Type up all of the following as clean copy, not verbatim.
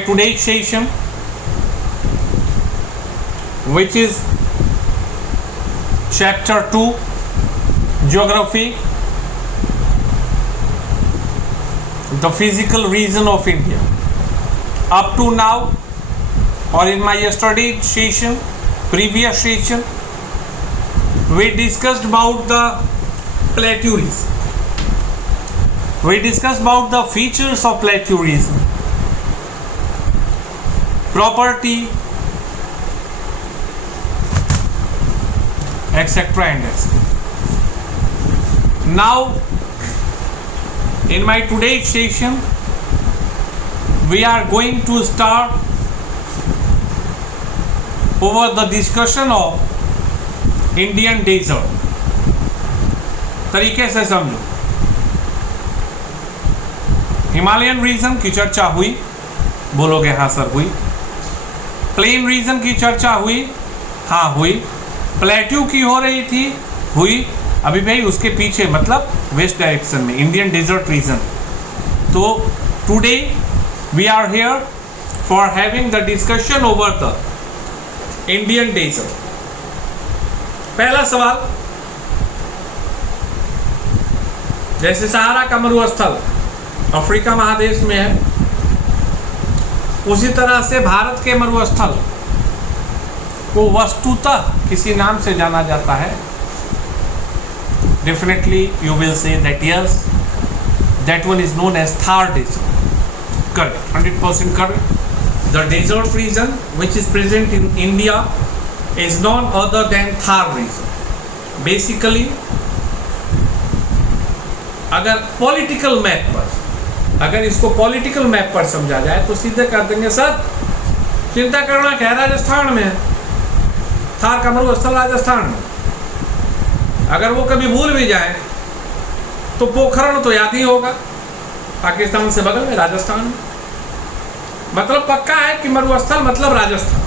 Today's session, which is chapter 2 geography, the physical region of India. Up to now, or in my yesterday session, previous session, we discussed about the plateau region. We discussed about the features of plateau region, property, etc. and etc. Now, in my today's session, we are going to start over the discussion of Indian desert. तरीके से समझो, Himalayan reason की चर्चा हुई, बोलोगे हाँ sir हुई। Plain region की चर्चा हुई, हाँ हुई। प्लेट्यू की हो रही थी, हुई। अभी भाई उसके पीछे मतलब वेस्ट डायरेक्शन में इंडियन डेजर्ट रीजन। तो today we are here for having the discussion over the Indian desert. पहला सवाल, जैसे सहारा का मरुस्थल अफ्रीका महादेश में है, उसी तरह से भारत के मरुस्थल को वस्तुतः किसी नाम से जाना जाता है। Definitely you will say that yes, that one is known as Thar desert. Correct, 100% correct. The desert region which is present in India is none other than Thar region. Basically अगर पॉलिटिकल मैप पर, अगर इसको पॉलिटिकल मैप पर समझा जाए तो सीधे कर देंगे सर चिंता करना क्या है, राजस्थान में है, थार का मरुस्थल राजस्थान में। अगर वो कभी भूल भी जाए तो पोखरण तो याद ही होगा, पाकिस्तान से बगल में राजस्थान में। मतलब पक्का है कि मरुस्थल मतलब राजस्थान।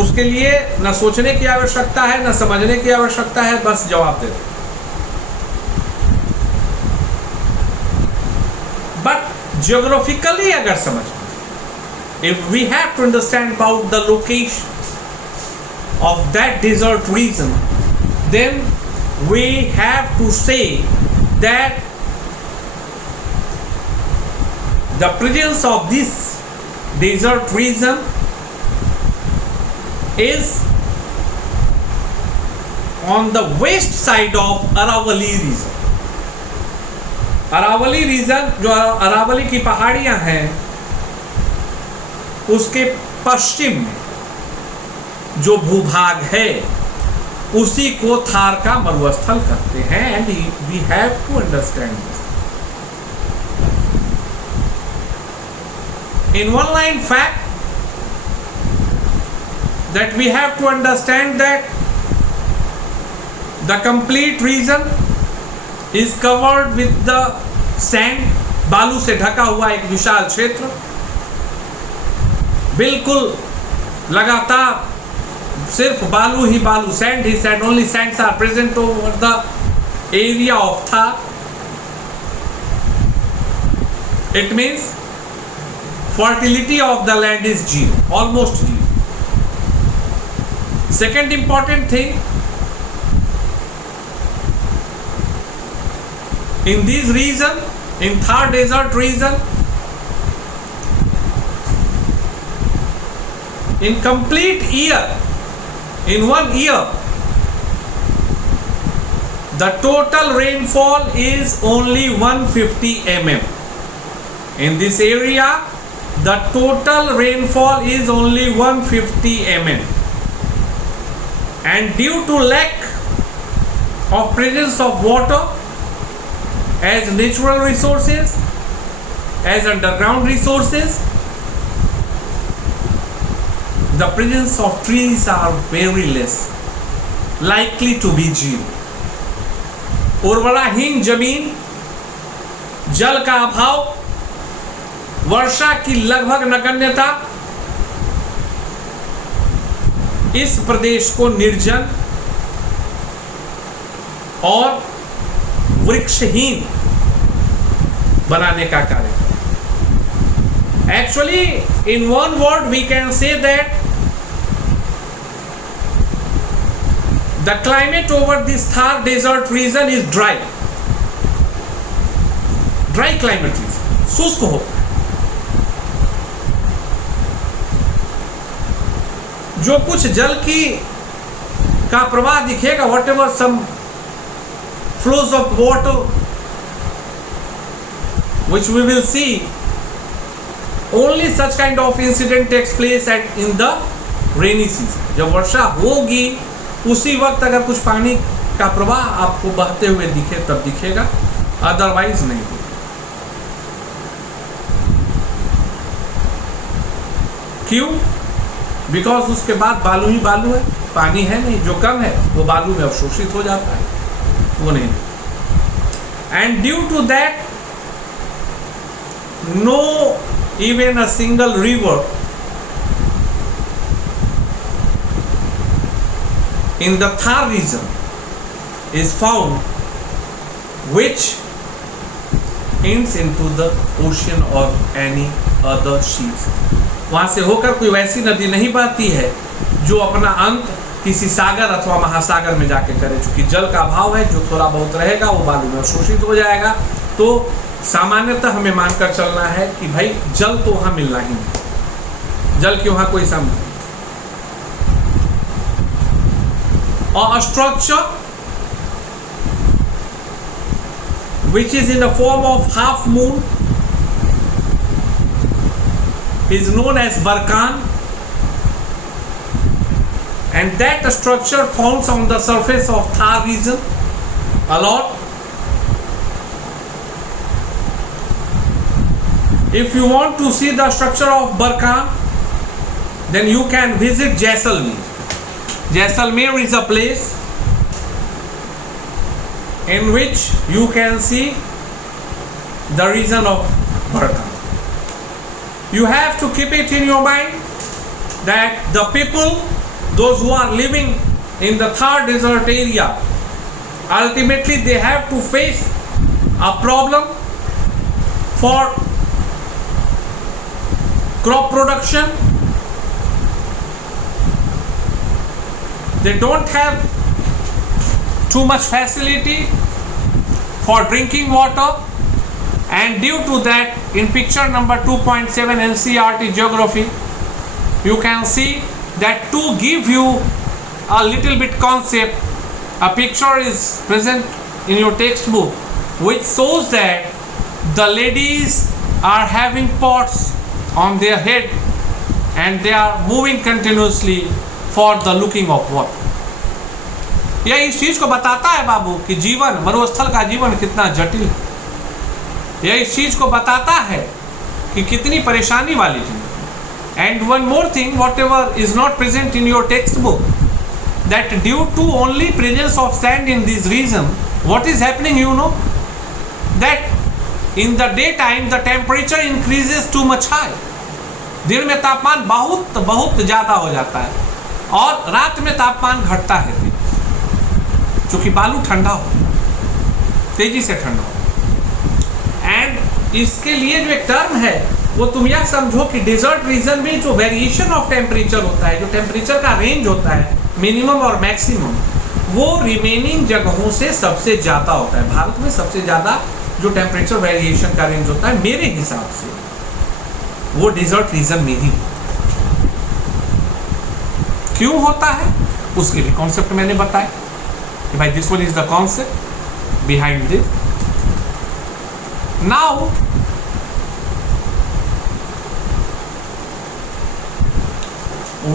उसके लिए न सोचने की आवश्यकता है, न समझने की आवश्यकता है, बस जवाब दे दो। But geographically अगर समझ, if we have to understand about the location of that desert region, then we have to say that the presence of this desert region is on the west side of Aravalli region. Aravalli region, जो अरावली की पहाड़ियां हैं, उसके पश्चिम में जो भूभाग है उसी को थार का मरुस्थल कहते हैं। And we have to understand this. In one line fact that we have to understand that the complete region is covered with the sand, बालू से ढका हुआ एक विशाल क्षेत्र, बिल्कुल लगातार सिर्फ बालू ही बालू, सैंड ही sand, only sands are present over the area of Thar. It means fertility of the land is zero, almost zero. Second important thing, in this region, in Thar desert region, in complete year, in 1 year, the total rainfall is only 150 mm. In this area, the total rainfall is only 150 mm. And due to lack of presence of water as natural resources, as underground resources, the presence of trees are very less, likely to be zero. उर्वराहीन जमीन, जल का अभाव, वर्षा की लगभग नगण्यता इस प्रदेश को निर्जन और वृक्षहीन बनाने का कार्य। Actually, in one word, we can say that the climate over this Thar desert region is dry. Dry climate region, शुष्क होता है. जो कुछ जल की का प्रवाह दिखेगा, whatever some flows of water which we will see, only such kind of incident takes place in the rainy season. जब वर्षा होगी उसी वक्त अगर कुछ पानी का प्रवाह आपको बहते हुए दिखे तब दिखेगा, अदरवाइज नहीं. क्यों? बिकॉज उसके बाद बालू ही बालू है, पानी है नहीं. जो कम है वो बालू में अवशोषित हो जाता है, वो नहीं. And due to that no even a single river in the Thar region is found which ends into the ocean or any other seas. वहां से होकर कोई वैसी नदी नहीं बहती है जो अपना अंत किसी सागर अथवा महासागर में जाके करे. चूंकि जल का अभाव है, जो थोड़ा बहुत रहेगा वो बालू में अवशोषित हो जाएगा. तो सामान्यतः हमें मानकर चलना है कि भाई जल तो वहां मिलना ही नहीं, जल की वहां कोई संबंध नहीं. और structure which is in the form of half moon is known as Barkan, and that structure found on the surface of Thar region a lot. If you want to see the structure of Barkan, then you can visit Jaisalmer. Jaisalmer is a place in which you can see the region of Barkan. You have to keep it in your mind that the people, those who are living in the Thar desert area, ultimately they have to face a problem for crop production. They don't have too much facility for drinking water, and due to that, in picture number 2.7 NCERT Geography, you can see that to give you a little bit concept, a picture is present in your textbook which shows that the ladies are having pots on their head and they are moving continuously for the looking of water. यह इस चीज को बताता है बाबू कि जीवन, मरुस्थल का जीवन कितना जटिल है. यह इस चीज को बताता है कि कितनी परेशानी वाली जिंदगी. And one more thing, whatever is not present in your textbook, that due to only presence of sand in this region, what is happening, you know, that in the daytime the temperature increases too much high. दिन में तापमान बहुत बहुत ज़्यादा हो जाता है और रात में तापमान घटता है, क्योंकि बालू ठंडा होता है, तेजी से ठंडा होता है. एंड इसके लिए जो एक टर्म है वो तुम यह समझो कि डेजर्ट रीजन में जो वेरिएशन ऑफ टेम्परेचर होता है, जो टेम्परेचर का रेंज होता है मिनिमम और मैक्सिमम, वो रिमेनिंग जगहों से सबसे ज़्यादा होता है. भारत में सबसे ज़्यादा जो टेम्परेचर वेरिएशन का रेंज होता है मेरे हिसाब से वो डेजर्ट रीजन में ही. क्यों होता है उसके लिए कॉन्सेप्ट मैंने बताया कि भाई this one is the concept behind this. Now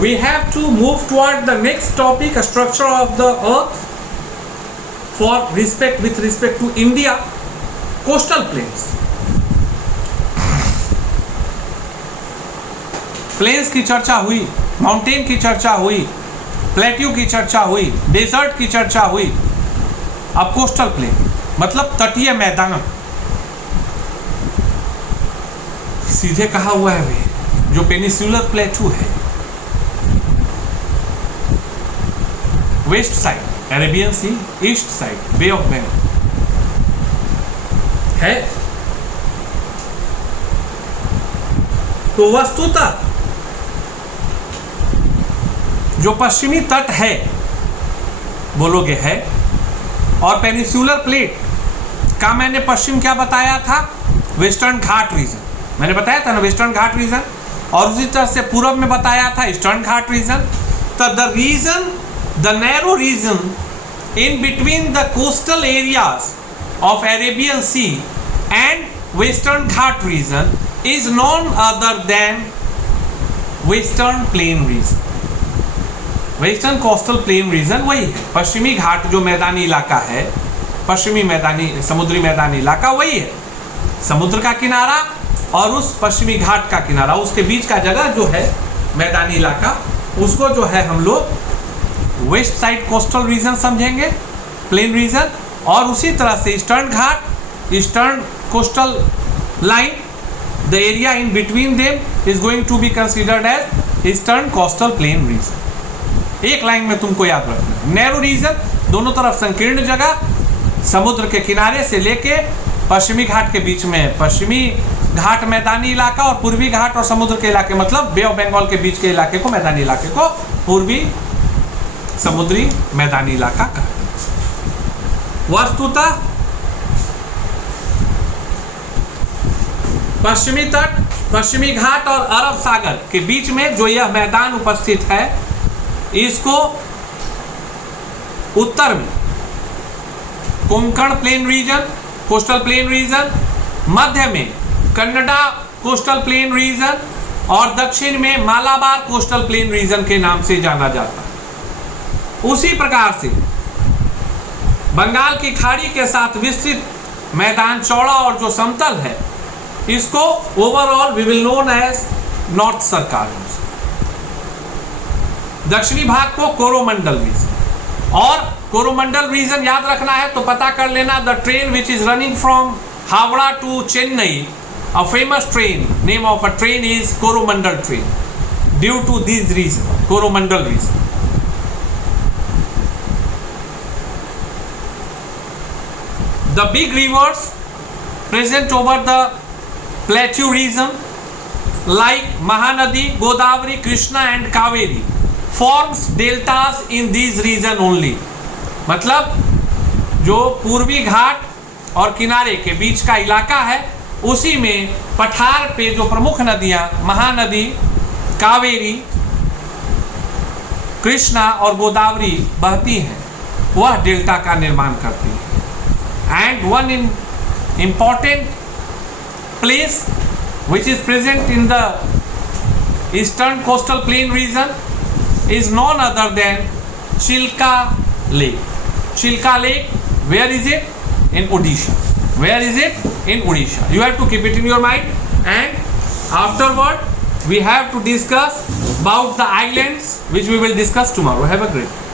we have to move toward the next topic, a structure of the earth with respect to India, coastal plains. Plains की चर्चा हुई, माउंटेन की चर्चा हुई, प्लेट्यू की चर्चा हुई, डेजर्ट की चर्चा हुई. अब कोस्टल प्लेन मतलब तटीय मैदान. सीधे कहा हुआ है वे जो पेनिसुलर प्लेट्यू है, west side Arabian sea, east side bay of Bengal है. तो वस्तुतः जो पश्चिमी तट है बोलोगे है, और पेनिसुलर प्लेट का मैंने पश्चिम क्या बताया था, वेस्टर्न घाट रीजन, मैंने बताया था ना वेस्टर्न घाट रीजन, और उसी तरह से पूर्व में बताया था ईस्टर्न घाट रीजन। तो the region, the narrow region in between the coastal areas of Arabian sea and western Ghat region is none other than western plain region. Western coastal plain region वही है, पश्चिमी घाट जो मैदानी इलाका है, पश्चिमी मैदानी समुद्री मैदानी इलाका वही है, समुद्र का किनारा और उस पश्चिमी घाट का किनारा, उसके बीच का जगह जो है मैदानी इलाका, उसको जो है हम लोग वेस्ट साइड कोस्टल रीजन समझेंगे, प्लेन रीजन। और उसी तरह से eastern Ghat, eastern coastal line, the area in between them is going to be considered as eastern coastal plain region. एक लाइन में तुमको याद रखना है। नैरो रीजन दोनों तरफ संकीर्ण जगह, समुद्र के किनारे से लेके पश्चिमी घाट के बीच में पश्चिमी घाट मैदानी इलाका, और पूर्वी घाट और समुद्र के इलाके मतलब बे ऑफ बंगाल के बीच के इलाके को, मैदानी इलाके को पूर्वी समुद्री मैदानी इलाका कहते हैं। वस्तुतः पश्चिमी तट, पश्चिमी घाट और अरब सागर के बीच में जो यह मैदान उपस्थित है, इसको उत्तर में Konkan plain region, coastal plain region, मध्य में कन्नडा कोस्टल प्लेन रीजन और दक्षिण में मालाबार कोस्टल प्लेन रीजन के नाम से जाना जाता है। उसी प्रकार से बंगाल की खाड़ी के साथ विस्तृत मैदान चौड़ा और जो समतल है, इसको overall we will known as north circle. दक्षिणी भाग को कोरोमंडल रीजन, और कोरोमंडल रीजन याद रखना है तो पता कर लेना, the train which is running from Howrah to Chennai, a famous train, name of a train is Coromandel train, due to this reason, Coromandel reason. The big rivers present over the plateau region like Mahanadi, Godavari, Krishna and Kaveri forms deltas in these region only. मतलब जो पूर्वी घाट और किनारे के बीच का इलाका है, उसी में पठार पे जो प्रमुख नदियां महानदी, कावेरी, कृष्णा और गोदावरी बहती हैं, वह डेल्टा का निर्माण करती है। And one important place which is present in the eastern coastal plain reason is none other than Chilka Lake. Chilka Lake, where is it? In Odisha. Where is it? In Odisha. You have to keep it in your mind, and afterward we have to discuss about the islands which we will discuss tomorrow. Have a great day.